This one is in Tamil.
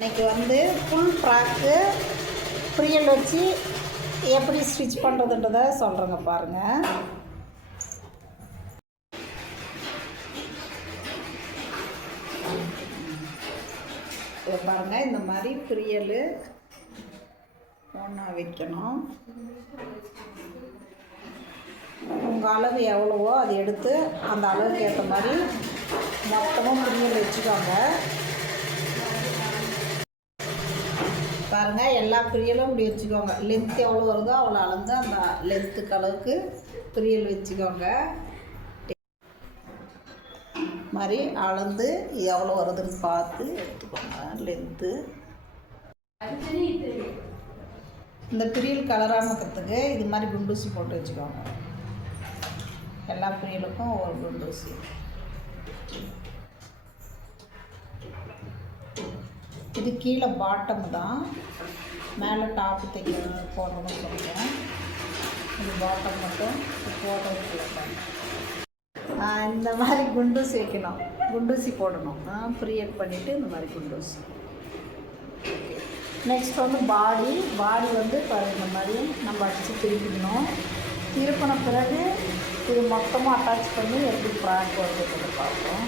இன்றைக்கி வந்து ஃபுல் ஃப்ராக்கு ஃப்ரீயல் வச்சு எப்படி ஸ்டிச் பண்ணுறதுன்றதை சொல்கிறேங்க பாருங்கள். இதை பாருங்கள், இந்த மாதிரி ஃப்ரீயல் ஒன்றா வைக்கணும். உங்கள் அளவு எவ்வளவோ அதை எடுத்து அந்த அளவுக்கு ஏற்ற மாதிரி மொத்தமும் ஃப்ரீயல் வச்சுக்கோங்க. பாருங்கள், எல்லா ஃப்ரீயலும் இப்படி வச்சுக்கோங்க. லென்த் எவ்வளோ வருதோ அவ்வளோ அளந்து அந்த லென்த்துக்கு அளவுக்கு ஃப்ரீயல் வச்சுக்கோங்க. மாதிரி அளந்து எவ்வளோ வருதுன்னு பார்த்து எடுத்துக்கோங்க லென்த்து. இந்த ஃப்ரீயல் கலராமல் இருக்கிறதுக்கு இது மாதிரி குண்டூசி போட்டு வச்சுக்கோங்க. எல்லா ஃப்ரீயலுக்கும் ஒரு குண்டூசி. இது கீழே பாட்டம் தான், மேலே டாப்பு தைக்க போடணும்னு சொல்லுவேன். இது பாட்டம் மட்டும் போடுறதுக்கு இந்த மாதிரி குண்டூசி வைக்கணும், குண்டூசி போடணும். ஃப்ரீயல் பண்ணிவிட்டு இந்த மாதிரி குண்டூசி. நெக்ஸ்ட் வந்து பாடி வந்து இந்த மாதிரி நம்ம அடித்து திருப்பிக்கணும். திருப்பின பிறகு இது மொத்தமாக அட்டாச் பண்ணி எப்படி ஃப்ராக் வருதுன்னு பார்ப்போம்.